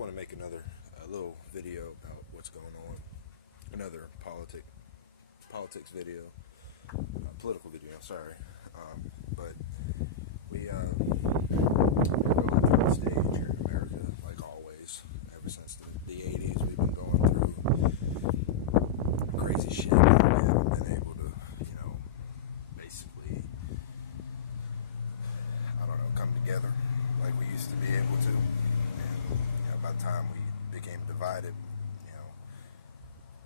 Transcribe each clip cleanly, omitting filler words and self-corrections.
want to make another little video about what's going on. Another politics video, political video. Sorry, but we're going through the stage here in America, like always. Ever since the 80s, we've been going through crazy shit. We haven't been able to, basically, come together like we used to be able to. And by the time we became divided,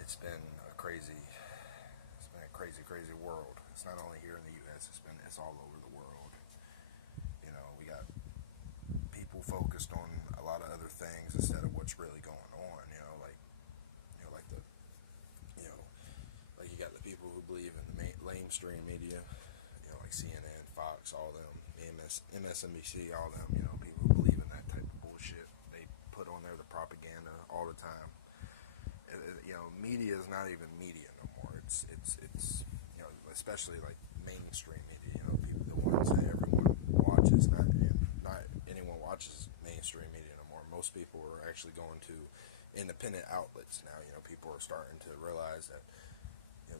it's been a crazy world. It's not only here in the U.S. It's all over the world. We got people focused on a lot of other things instead of what's really going on. Like you got the people who believe in the mainstream media, like CNN, Fox, all them, MSNBC, all them. People who believe in that type of bullshit. They put on there the propaganda all the time. Media is not even media no more. It's especially like mainstream media. People, the ones that everyone watches. Not anyone watches mainstream media no more. Most people are actually going to independent outlets now. People are starting to realize that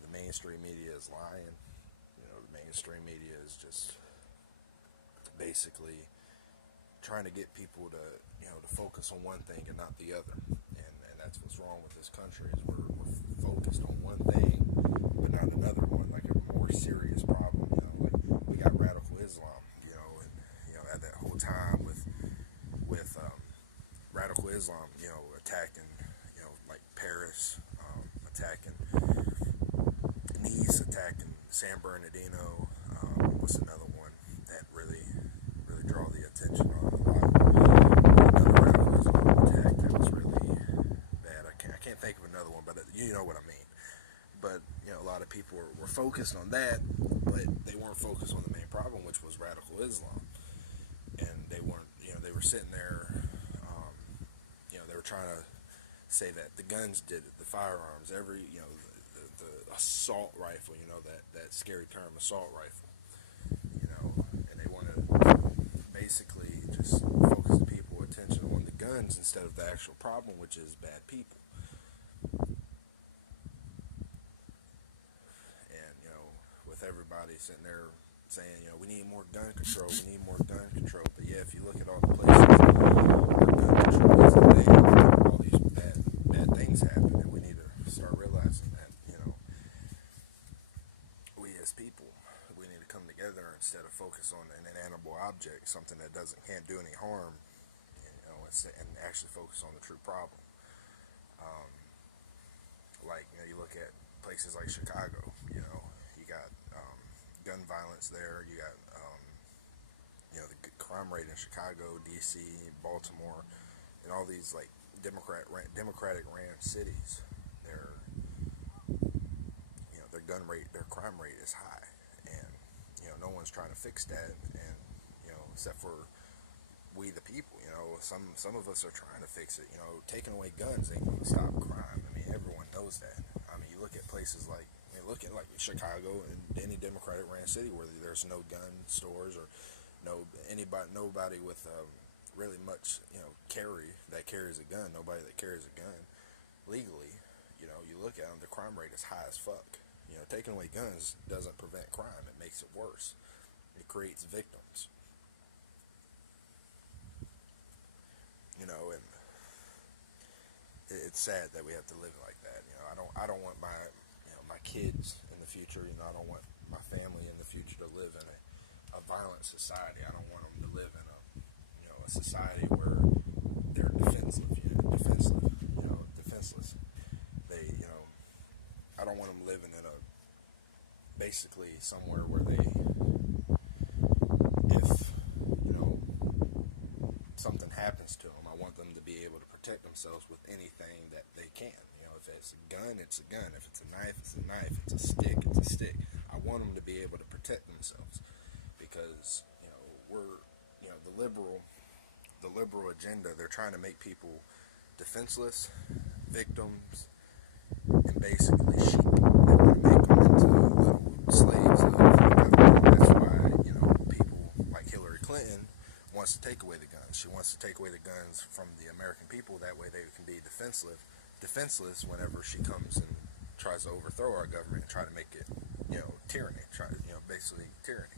the mainstream media is lying. The mainstream media is just basically trying to get people to to focus on one thing and not the other. And that's what's wrong with this country, is we're focused on one thing but not another one, like a more serious problem. Like we got radical Islam, and at that whole time with radical Islam, attacking, like Paris, attacking Nice, attacking San Bernardino. What's another one that really draw the attention on a lot? Another radical Islam attack that was really bad. I can't think of another one, but you know what I mean. But a lot of people were focused on that, but they weren't focused on the main problem, which was radical Islam. And they weren't, they were sitting there, they were trying to say that the guns did it, the firearms, the assault rifle, that scary term, assault rifle, and they want to basically just focus the people's attention on the guns instead of the actual problem, which is bad people. And, with everybody sitting there saying, we need more gun control, but yeah, if you look at all the places where gun control is today, all these bad things happen, and we need to start realizing that, we as people, we need to come together instead of focus on an inanimate object, something that can't do any harm, and actually focus on the true problem. You look at places like Chicago, you got gun violence there, you got the crime rate in Chicago, DC, Baltimore, and all these like democratic ran cities. Their crime rate is high, and no one's trying to fix that, and except for we the people. Some of us are trying to fix it. Taking away guns ain't gonna stop crime. I mean, everyone knows that. I mean, you look at places like Chicago and any democratic ran city where there's no gun stores or nobody with really much carries a gun. Nobody that carries a gun legally. You look at them, the crime rate is high as fuck. Taking away guns doesn't prevent crime; it makes it worse. It creates victims. And it's sad that we have to live like that. I don't want my kids in the future. I don't want my family in the future to live in a violent society. I don't want them to live in a society where they're defenseless. I don't want them living in basically somewhere where if something happens to them, I want them to be able to protect themselves with anything that they can. If it's a gun, it's a gun. If it's a knife, it's a knife. If it's a stick, it's a stick. I want them to be able to protect themselves, because we're the liberal agenda. They're trying to make people defenseless, victims, and basically sheep. They want to make them into little slaves of the government. That's why people like Hillary Clinton wants to take away the guns. She wants to take away the guns from the American people. That way they can be defenseless whenever she comes and tries to overthrow our government and try to make it, tyranny. Basically tyranny.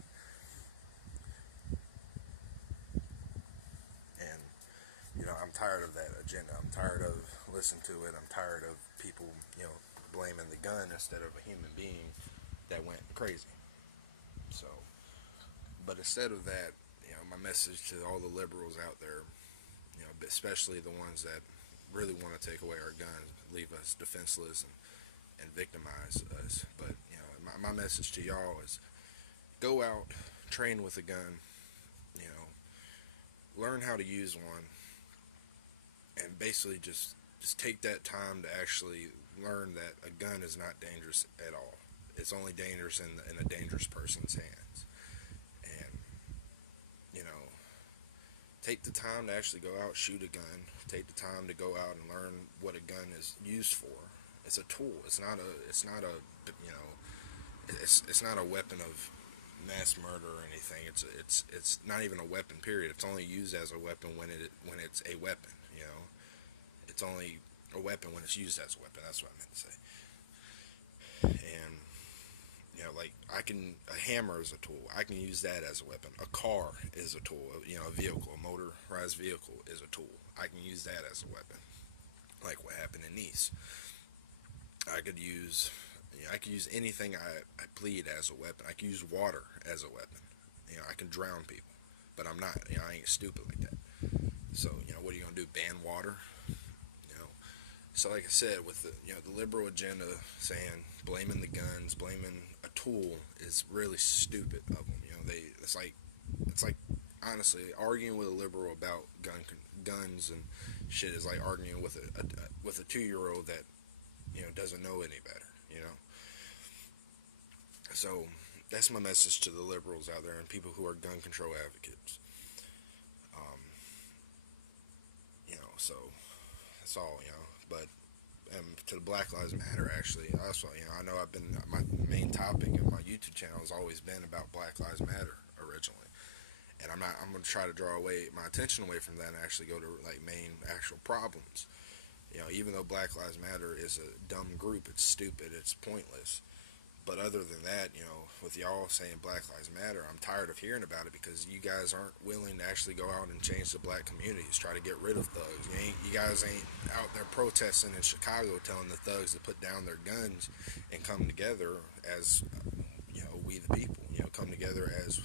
And I'm tired of that agenda. I'm tired of listening to it. I'm tired of people, blaming the gun instead of a human being that went crazy. So, but instead of that, my message to all the liberals out there, especially the ones that really want to take away our guns, leave us defenseless and victimize us. But my message to y'all is go out, train with a gun, learn how to use one, and basically just take that time to actually learn that a gun is not dangerous at all. It's only dangerous in a dangerous person's hands. And take the time to actually go out, shoot a gun. Take the time to go out and learn what a gun is used for. It's a tool. It's not a weapon of mass murder or anything. It's not even a weapon. Period. It's only used as a weapon when it's a weapon. It's only a weapon when it's used as a weapon. That's what I meant to say. And like a hammer is a tool. I can use that as a weapon. A car is a tool. A vehicle, a motorized vehicle is a tool. I can use that as a weapon. Like what happened in Nice. I could use anything I plead as a weapon. I can use water as a weapon. I can drown people, but I'm not. I ain't stupid like that. So what are you gonna do? Ban water? So like I said, with the liberal agenda saying blaming the guns, blaming a tool is really stupid of them. It's like honestly arguing with a liberal about guns and shit is like arguing with a 2-year-old that doesn't know any better. So that's my message to the liberals out there and people who are gun control advocates. So that's all. But to the Black Lives Matter, actually, also, I know my main topic of my YouTube channel has always been about Black Lives Matter originally, and I'm going to try to draw my attention away from that and actually go to like main actual problems. Even though Black Lives Matter is a dumb group, it's stupid, it's pointless. But other than that, with y'all saying Black Lives Matter, I'm tired of hearing about it because you guys aren't willing to actually go out and change the black communities, try to get rid of thugs. You guys ain't out there protesting in Chicago telling the thugs to put down their guns and come together as, we the people, come together as,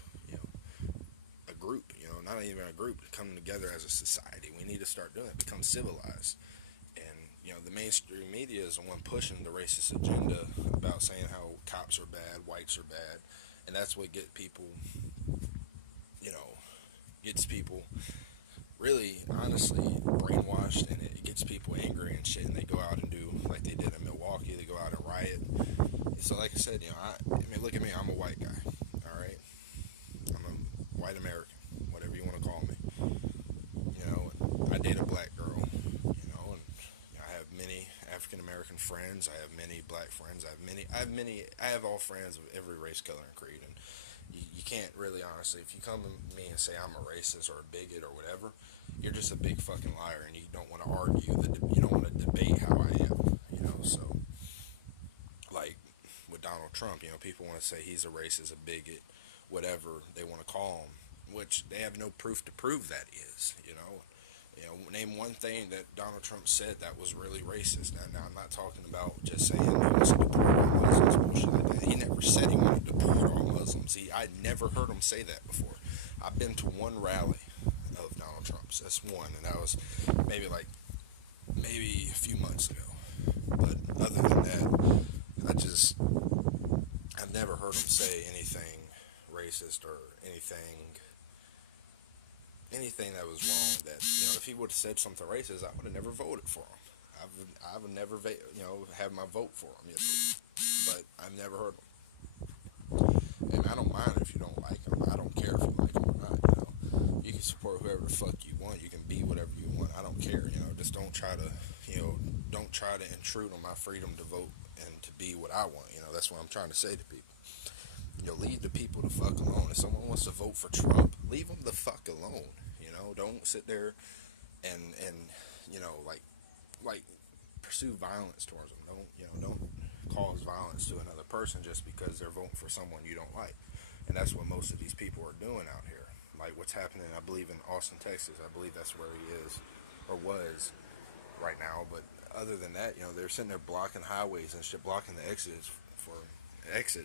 a group, not even a group, come together as a society. We need to start doing it, become civilized. The mainstream media is the one pushing the racist agenda about saying how cops are bad, whites are bad, and that's what gets people really, honestly, brainwashed, and it gets people angry and shit, and they go out and do like they did in Milwaukee, they go out and riot. So like I said, I mean, look at me, I'm a white guy, alright? I'm a white American, whatever you want to call me. I date a black girl, I have many African American friends. I have many black friends. I have all friends of every race, color, and creed. And you can't really, honestly, if you come to me and say I'm a racist or a bigot or whatever, you're just a big fucking liar, and you don't want to argue. You don't want to debate how I am. So like with Donald Trump, people want to say he's a racist, a bigot, whatever they want to call him, which they have no proof to prove that is. Name one thing that Donald Trump said that was really racist. Now I'm not talking about just saying he wants to deport all Muslims, bullshit like that. He never said he wanted to deport all Muslims. I never heard him say that before. I've been to one rally of Donald Trump's. That's one, and that was maybe a few months ago. But other than that, I've never heard him say anything racist or anything that was wrong. That if he would have said something racist, I would have never voted for him. I would never have my vote for him yet, but I've never heard him. And I don't mind if you don't like him. I don't care if you like him or not. You can support whoever the fuck you want. You can be whatever you want. I don't care. Just don't try to intrude on my freedom to vote and to be what I want. That's what I'm trying to say to people. Leave the people the fuck alone. If someone wants to vote for Trump, leave them the fuck alone. Don't sit there and like pursue violence towards them. Don't cause violence to another person just because they're voting for someone you don't like. And that's what most of these people are doing out here. Like what's happening, I believe in Austin, Texas. I believe that's where he is or was right now. But other than that, they're sitting there blocking highways and shit, blocking the exits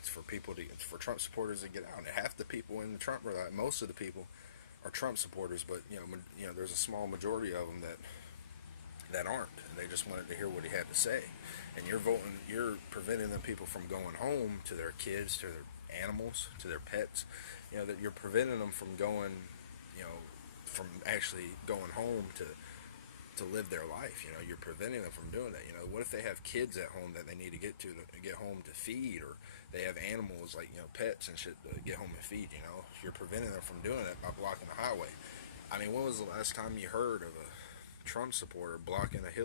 for people for Trump supporters to get out. And half the people in the Trump rally, most of the people are Trump supporters, but there's a small majority of them that aren't. And they just wanted to hear what he had to say. And you're preventing them people from going home to their kids, to their animals, to their pets. That you're preventing them from going, from actually going home to live their life. You're preventing them from doing that. What if they have kids at home that they need to get home to feed, or they have animals like pets and shit to get home and feed. You're preventing them from doing that by blocking the highway. I mean, when was the last time you heard of a Trump supporter blocking you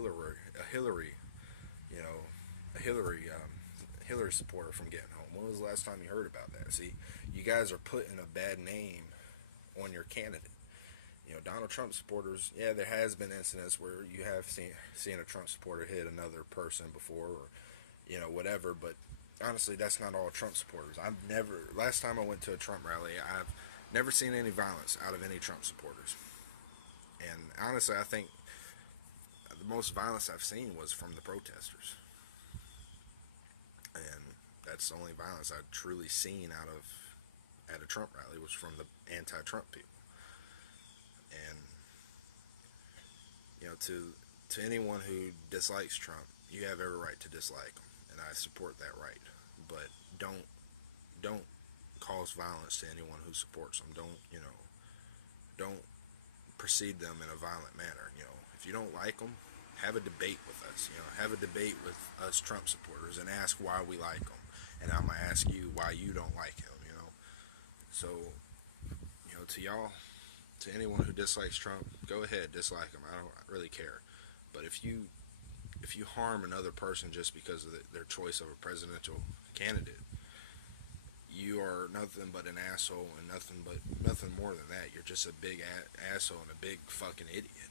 know, a Hillary supporter from getting home? When was the last time you heard about that? See, you guys are putting a bad name on your candidate. Donald Trump supporters, yeah, there has been incidents where you have seen a Trump supporter hit another person before, or whatever. But honestly, that's not all Trump supporters. Last time I went to a Trump rally, I've never seen any violence out of any Trump supporters. And honestly, I think the most violence I've seen was from the protesters, and that's the only violence I've truly seen at a Trump rally was from the anti-Trump people. And to anyone who dislikes Trump, you have every right to dislike him, and I support that right. But don't cause violence to anyone who supports him. Don't proceed them in a violent manner. If you don't like them, have a debate with us. Have a debate with us Trump supporters and ask why we like him, and I'm gonna ask you why you don't like him. So to y'all, to anyone who dislikes Trump, go ahead, dislike him. I don't really care. But if you harm another person just because of their choice of a presidential candidate, you are nothing but an asshole, and nothing more than that. You're just a big asshole and a big fucking idiot.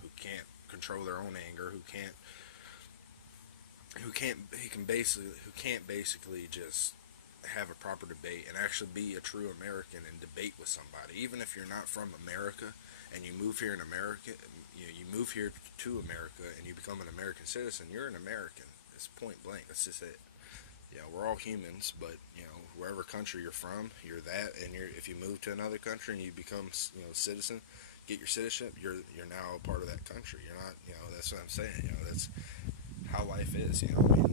Who can't control their own anger, who can't basically just have a proper debate and actually be a true American and debate with somebody. Even if you're not from America and you move here in America, you move here to America and you become an American citizen, you're an American. It's point blank. That's just it. We're all humans, but wherever country you're from, you're that. And if you move to another country and you become citizen, get your citizenship, you're now a part of that country. You're not. That's what I'm saying. That's how life is. I mean,